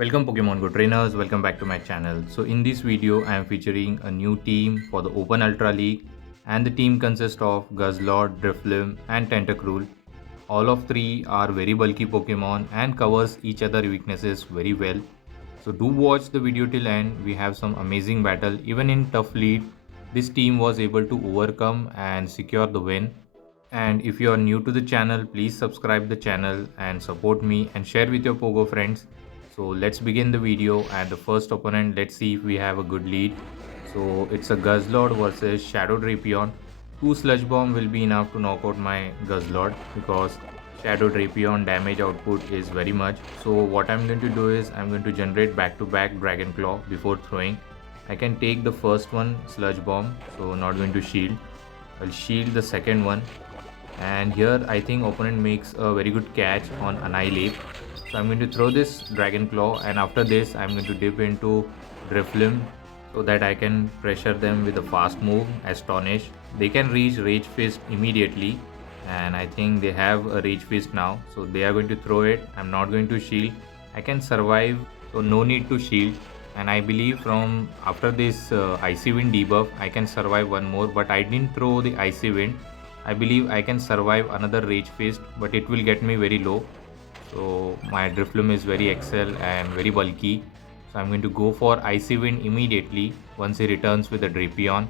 Welcome Pokemon Go trainers, welcome back to my channel. So in this video I am featuring a new team for the Open Ultra League, and the team consists of Guzzlord, Drifloon and Tentacruel. All of three are very bulky Pokemon and covers each other weaknesses very well. So do watch the video till end. We have some amazing battle. Even in tough lead, this team was able to overcome and secure the win. And if you are new to the channel, please subscribe the channel and support me and share with your Pogo friends. So let's begin the video, and the first opponent, let's see if we have a good lead. So it's a Guzzlord versus Shadow Drapion. Two Sludge Bomb will be enough to knock out my Guzzlord because Shadow Drapion damage output is very much. So what I'm going to do is I'm going to generate back to back Dragon Claw before throwing. I can take the first one, Sludge Bomb, so not going to shield. I'll shield the second one, and here I think opponent makes a very good catch on Annihilate. So I'm going to throw this Dragon Claw, and after this I'm going to dip into Drifloon so that I can pressure them with a fast move, Astonish. They can reach Rage Fist immediately, and I think they have a Rage Fist now, so they are going to throw it. I'm not going to shield. I can survive, so no need to shield. And I believe from after this Icy Wind debuff I can survive one more, but I didn't throw the Icy Wind. I believe I can survive another Rage Fist, but it will get me very low. So my Drifloon is very excel and very bulky. So I'm going to go for Icy Wind immediately once he returns with the Drapion.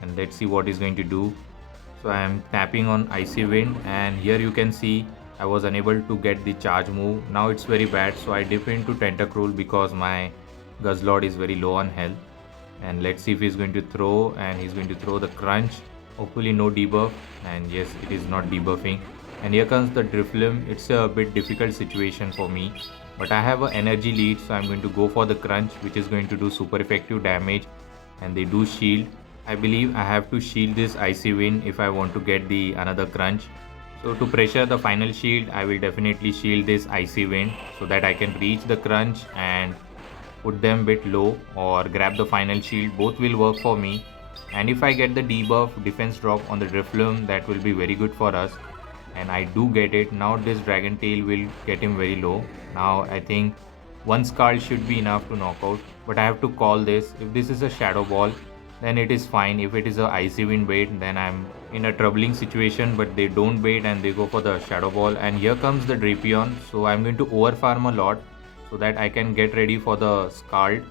And let's see what he's going to do. So I am tapping on Icy Wind, and here you can see I was unable to get the charge move. Now it's very bad, so I dip into Tentacruel because my Guzzlord is very low on health. And let's see if he's going to throw, and he's going to throw the Crunch. Hopefully no debuff, and yes, it is not debuffing. And here comes the Drifloon. It's a bit difficult situation for me, but I have an energy lead, so I'm going to go for the Crunch, which is going to do super effective damage. And they do shield. I believe I have to shield this Icy Wind if I want to get the another Crunch. So to pressure the final shield, I will definitely shield this Icy Wind so that I can reach the Crunch and put them bit low, or grab the final shield. Both will work for me. And if I get the debuff defense drop on the Drifloon, that will be very good for us. And I do get it. Now this Dragon Tail will get him very low. Now I think one Scald should be enough to knock out, but I have to call this. If this is a Shadow Ball, then it is fine. If it is a Icy Wind bait, then I'm in a troubling situation, but they don't bait and they go for the Shadow Ball. And here comes the Drapion, so I'm going to overfarm a lot so that I can get ready for the Scald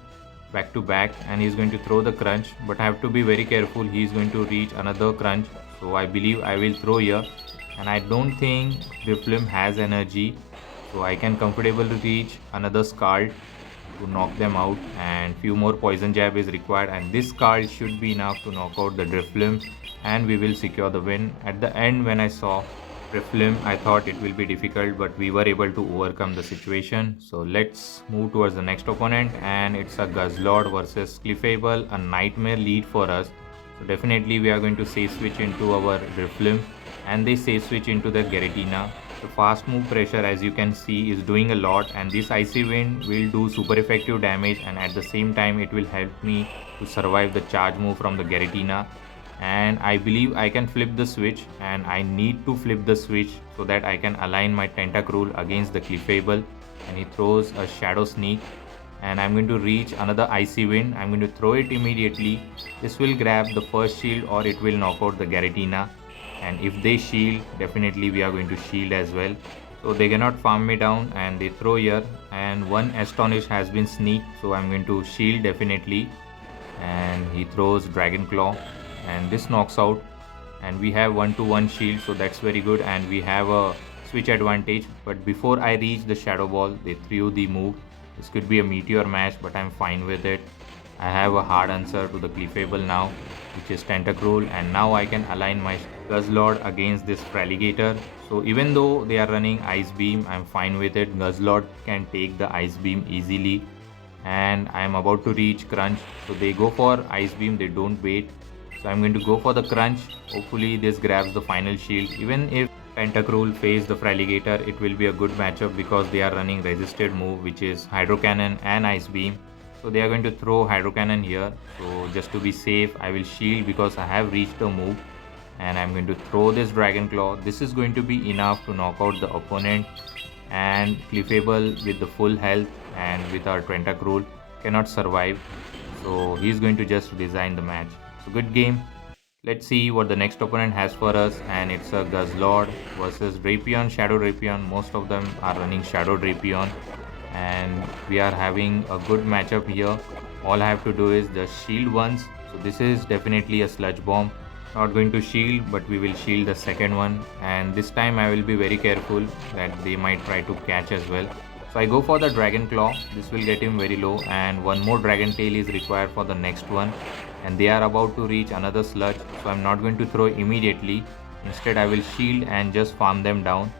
back to back. And he's going to throw the Crunch, but I have to be very careful. He's going to reach another Crunch, so I believe I will throw here. And I don't think Drifloon has energy, so I can comfortably reach another Scald to knock them out, and few more Poison Jab is required, and this Scald should be enough to knock out the Drifloon, and we will secure the win. At the end, when I saw Drifloon, I thought it will be difficult, but we were able to overcome the situation. So let's move towards the next opponent, and it's a Guzzlord versus Clefable, a nightmare lead for us. So definitely we are going to safe switch into our Drifloon, and they safe switch into the Giratina. The fast move pressure, as you can see, is doing a lot, and this Icy Wind will do super effective damage, and at the same time it will help me to survive the charge move from the Giratina. And I believe I can flip the switch, and I need to flip the switch so that I can align my Tentacruel against the Clefable. And he throws a Shadow Sneak, and I'm going to reach another Icy Wind. I'm going to throw it immediately. This will grab the first shield, or it will knock out the Giratina. And if they shield, definitely we are going to shield as well. So they cannot farm me down, and they throw here, and one Astonish has been sneaked, so I'm going to shield definitely. And he throws Dragon Claw, and this knocks out, and we have 1-to-1 shield, so that's very good, and we have a switch advantage. But before I reach the Shadow Ball, they threw the move. This could be a Meteor Mash, but I'm fine with it. I have a hard answer to the Clefable now, which is Tentacruel, and now I can align my Guzzlord against this Fraligator. So even though they are running Ice Beam, I'm fine with it. Guzzlord can take the Ice Beam easily, and I am about to reach Crunch, so they go for Ice Beam, they don't wait. So I'm going to go for the Crunch. Hopefully this grabs the final shield. Even if Tentacruel face the Fraligator, it will be a good matchup because they are running resisted move, which is Hydro Cannon and Ice Beam. So they are going to throw Hydro Cannon here. So just to be safe, I will shield because I have reached the move. And I'm going to throw this Dragon Claw. This is going to be enough to knock out the opponent. and Cliffable with the full health and with our Tentacruel cannot survive. So he's going to just resign the match. So good game. Let's see what the next opponent has for us, and it's a Guzzlord versus Drapion, Shadow Drapion. Most of them are running Shadow Drapion, and we are having a good matchup here. All I have to do is just shield once. So this is definitely a Sludge Bomb. Not going to shield, but we will shield the second one, and this time I will be very careful that they might try to catch as well. So I go for the Dragon Claw. This will get him very low, and one more Dragon Tail is required for the next one, and they are about to reach another sludge, so I'm not going to throw immediately. Instead I will shield and just farm them down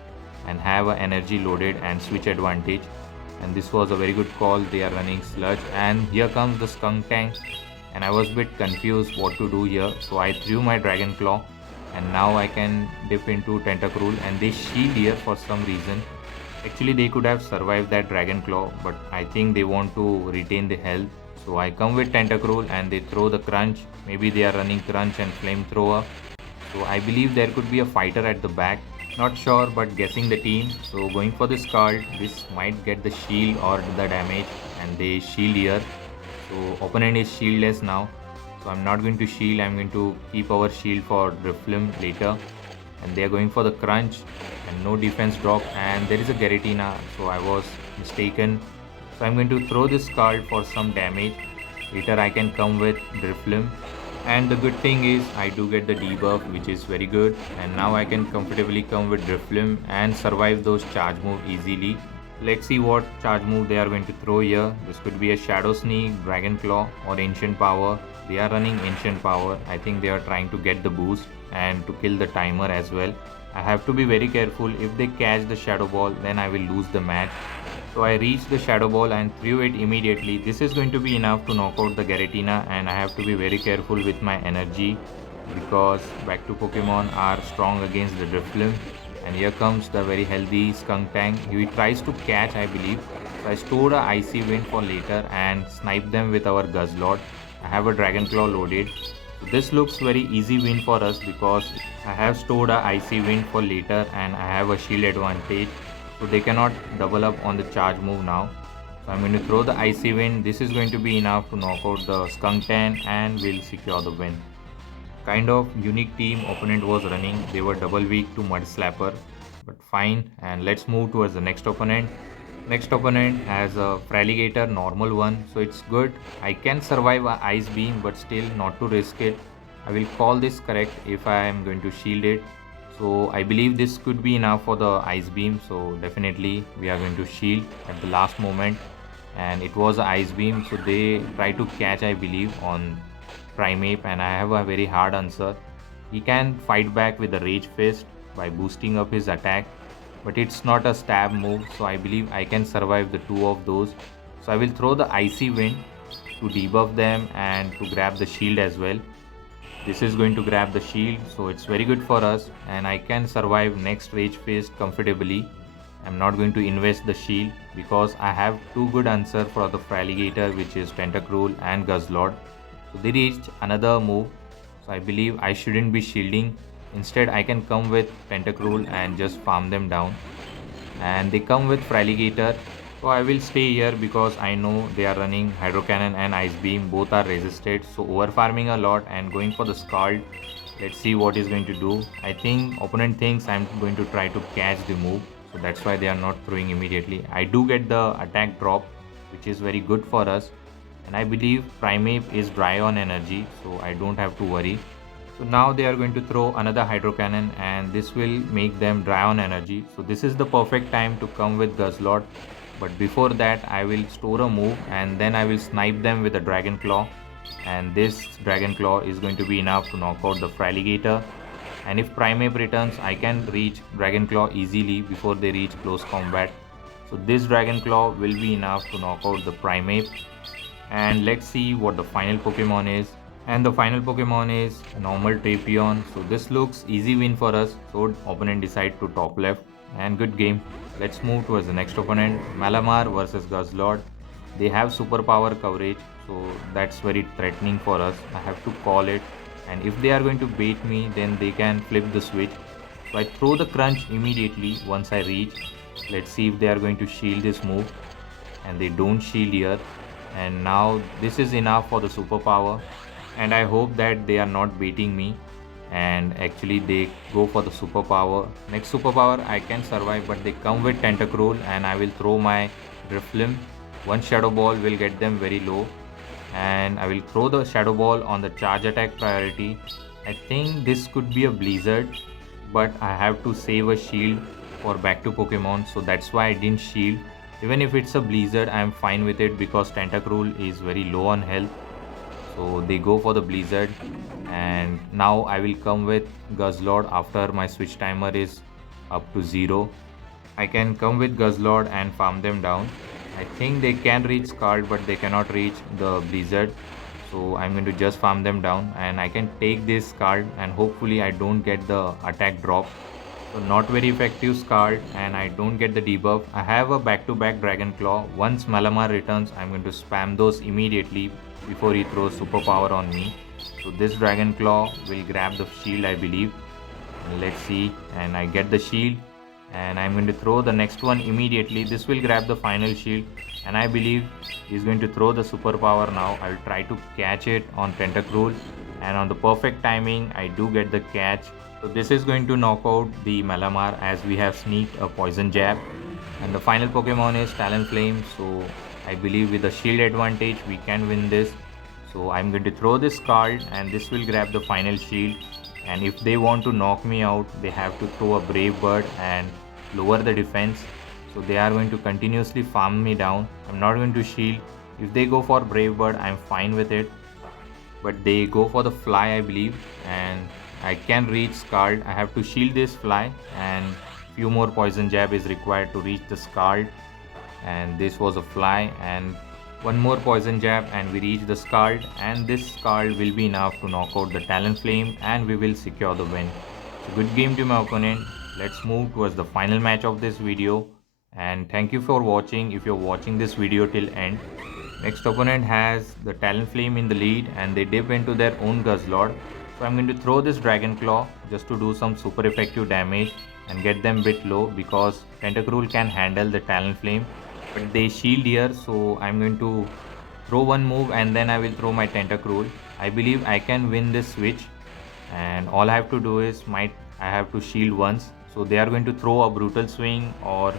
and have an energy loaded and switch advantage. And this was a very good call. They are running sludge, and here comes the Skunk Tank, and I was a bit confused what to do here, so I threw my Dragon Claw, and now I can dip into Tentacruel, and they shield here for some reason. Actually they could have survived that Dragon Claw, but I think they want to retain the health. So I come with Tentacruel and they throw the Crunch. Maybe they are running Crunch and Flamethrower. So I believe there could be a fighter at the back. Not sure, but guessing the team. So going for this card, this might get the shield or the damage, and they shield here. So opponent is shieldless now. So I'm not going to shield. I'm going to keep our shield for Drifloon later. And they are going for the Crunch and no defense drop, and there is a Giratina, so I was mistaken. So I'm going to throw this card for some damage. Later I can come with Drifloon, and the good thing is I do get the debuff, which is very good, and now I can comfortably come with Drifloon and survive those charge move easily. Let's see what charge move they are going to throw here. This could be a Shadow Sneak, Dragon Claw, or Ancient Power. They are running Ancient Power. I think they are trying to get the boost and to kill the timer as well. I have to be very careful. If they catch the Shadow Ball, then I will lose the match. So I reached the Shadow Ball and threw it immediately. This is going to be enough to knock out the Giratina, and I have to be very careful with my energy because back to Pokemon are strong against the Drifloon. And here comes the very healthy Skunk Tank. He tries to catch, I believe. So I stored a Icy Wind for later and snipe them with our Guzzlord. I have a Dragon Claw loaded. So this looks very easy win for us because I have stored a Icy Wind for later and I have a shield advantage. So they cannot double up on the charge move now. So I'm going to throw the Icy Wind. This is going to be enough to knock out the Skunk Tank and we'll secure the win. Kind of unique team opponent was running. They were double weak to Mud Slapper, but fine. And let's move towards the next opponent. Next opponent has a Fraligator, normal one, so it's good. I can survive a Ice Beam, but still not to risk it. I will call this correct if I am going to shield it. So I believe this could be enough for the Ice Beam, so definitely we are going to shield at the last moment. And it was an Ice Beam, so they try to catch, I believe, on Primeape, and I have a very hard answer. He can fight back with the Rage Fist by boosting up his attack, but it's not a stab move, so I believe I can survive the two of those. So I will throw the Icy Wind to debuff them and to grab the shield as well. This is going to grab the shield, so it's very good for us, and I can survive next Rage Fist comfortably. I'm not going to invest the shield because I have two good answers for the Fraligator, which is Tentacruel and Guzzlord. So they reached another move, so I believe I shouldn't be shielding. Instead I can come with Tentacruel and just farm them down, and they come with Fraligator. So I will stay here because I know they are running Hydro Cannon and Ice Beam, both are resisted, so over farming a lot and going for the Scald. Let's see what he's going to do. I think opponent thinks I'm going to try to catch the move, so that's why they are not throwing immediately. I do get the attack drop, which is very good for us. And I believe Primeape is dry on energy, so I don't have to worry. So now they are going to throw another Hydro Cannon, and this will make them dry on energy. So this is the perfect time to come with Guzzlord. But before that I will store a move and then I will snipe them with a Dragon Claw. And this Dragon Claw is going to be enough to knock out the Fraligator. And if Primeape returns, I can reach Dragon Claw easily before they reach close combat. So this Dragon Claw will be enough to knock out the Primeape. And let's see what the final Pokemon is. And the final Pokemon is normal Drapion. So this looks easy win for us. So opponent decide to top left, and good game. Let's move towards the next opponent. Malamar versus Guzzlord. They have superpower coverage, so that's very threatening for us. I have to call it, and if they are going to bait me, then they can flip the switch. So I throw the Crunch immediately once I reach, Let's see if they are going to shield this move, and they don't shield here. And now this is enough for the superpower, and I hope that they are not beating me and actually they go for the superpower. Next superpower I can survive, but they come with Tentacruel and I will throw my Driflim. One Shadow Ball will get them very low, and I will throw the Shadow Ball on the charge attack priority. I think this could be a Blizzard, but I have to save a shield for back to Pokemon, so that's why I didn't shield. Even if it's a Blizzard, I am fine with it because Tentacruel is very low on health. So they go for the Blizzard, and now I will come with Guzzlord after my switch timer is up to 0. I can come with Guzzlord and farm them down. I think they can reach Scald, but they cannot reach the Blizzard. So I'm going to just farm them down, and I can take this Scald and hopefully I don't get the attack drop. So not very effective Scald, and I don't get the debuff. I have a back-to-back Dragon Claw. Once Malamar returns, I'm going to spam those immediately before he throws superpower on me. So this Dragon Claw will grab the shield, I believe. And let's see, and I get the shield, and I'm going to throw the next one immediately. This will grab the final shield, and I believe he's going to throw the superpower now. I will try to catch it on Tentacruel, and on the perfect timing I do get the catch. So this is going to knock out the Malamar as we have sneaked a poison jab, and the final Pokemon is Talonflame. So I believe with the shield advantage we can win this. So I'm going to throw this Scald, and this will grab the final shield. And if they want to knock me out, they have to throw a Brave Bird and lower the defense. So they are going to continuously farm me down. I'm not going to shield. If they go for Brave Bird, I'm fine with it. But they go for the Fly, I believe, and I can reach Scald. I have to shield this Fly, and few more poison jab is required to reach the Scald. And this was a Fly, and one more poison jab and we reach the Scald, and this Scald will be enough to knock out the Talonflame and we will secure the win. So good game to my opponent. Let's move towards the final match of this video, and thank you for watching if you're watching this video till end. Next opponent has the Talonflame in the lead and they dip into their own Guzzlord. So I'm going to throw this Dragon Claw just to do some super effective damage and get them bit low because Tentacruel can handle the Talonflame. But they shield here, so I'm going to throw one move and then I will throw my Tentacruel. I believe I can win this switch, and all I have to do is I have to shield once. So they are going to throw a Brutal Swing or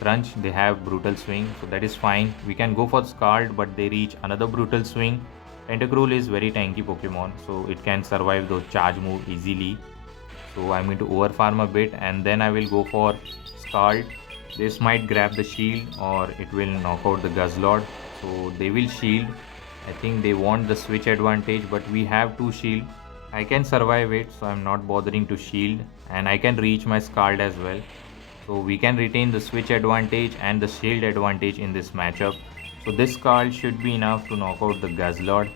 Crunch. They have Brutal Swing, so that is fine. We can go for Scald, but they reach another Brutal Swing. Tentacruel is very tanky Pokemon, so it can survive those charge move easily. So I'm going to overfarm a bit and then I will go for Scald. This might grab the shield or it will knock out the Guzzlord. So they will shield. I think they want the switch advantage, but we have 2 shield. I can survive it, so I'm not bothering to shield, and I can reach my Scald as well. So we can retain the switch advantage and the shield advantage in this matchup. So this Scald should be enough to knock out the Guzzlord,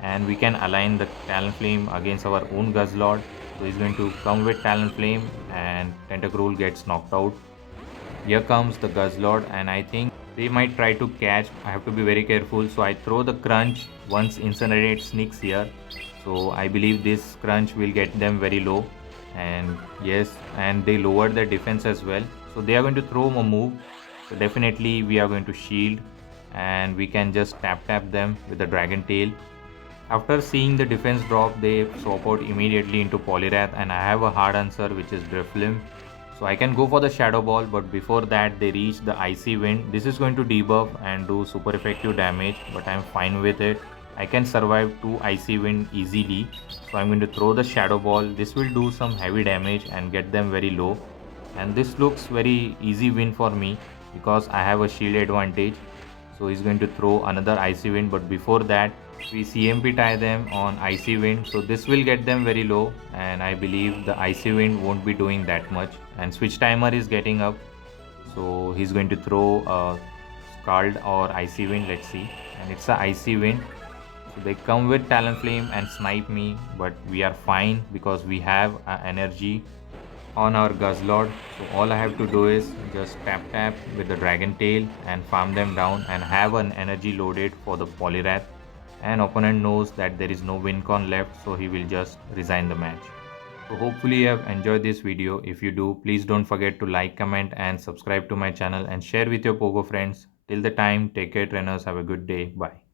and we can align the Talonflame against our own Guzzlord. So he's going to come with Talonflame and Tentacruel gets knocked out. Here comes the Guzzlord, and I think they might try to catch. I have to be very careful. So I throw the Crunch once Incinerate sneaks here. So I believe this Crunch will get them very low. And yes, and they lowered their defense as well. So they are going to throw a move. So definitely we are going to shield, and we can just tap them with the Dragon Tail. After seeing the defense drop, they swap out immediately into Poliwrath, and I have a hard answer which is Driflim. So I can go for the Shadow Ball, but before that they reach the Icy Wind. This is going to debuff and do super effective damage, but I'm fine with it. I can survive 2 Icy Wind easily. So I'm going to throw the Shadow Ball. This will do some heavy damage and get them very low. And this looks very easy win for me because I have a shield advantage. So he's going to throw another Icy Wind, but before that we CMP tie them on Icy Wind. So this will get them very low, and I believe the Icy Wind won't be doing that much. And switch timer is getting up, so he's going to throw a Scald or Icy Wind. Let's see, and it's a Icy Wind. So they come with Talonflame and snipe me, but we are fine because we have energy on our Guzzlord. So all I have to do is just tap with the Dragon Tail and farm them down and have an energy loaded for the Poliwrath. And opponent knows that there is no win con left, so he will just resign the match. So hopefully you have enjoyed this video. If you do, please don't forget to like, comment and subscribe to my channel and share with your Pogo friends. Till the time, take care trainers. Have a good day. Bye.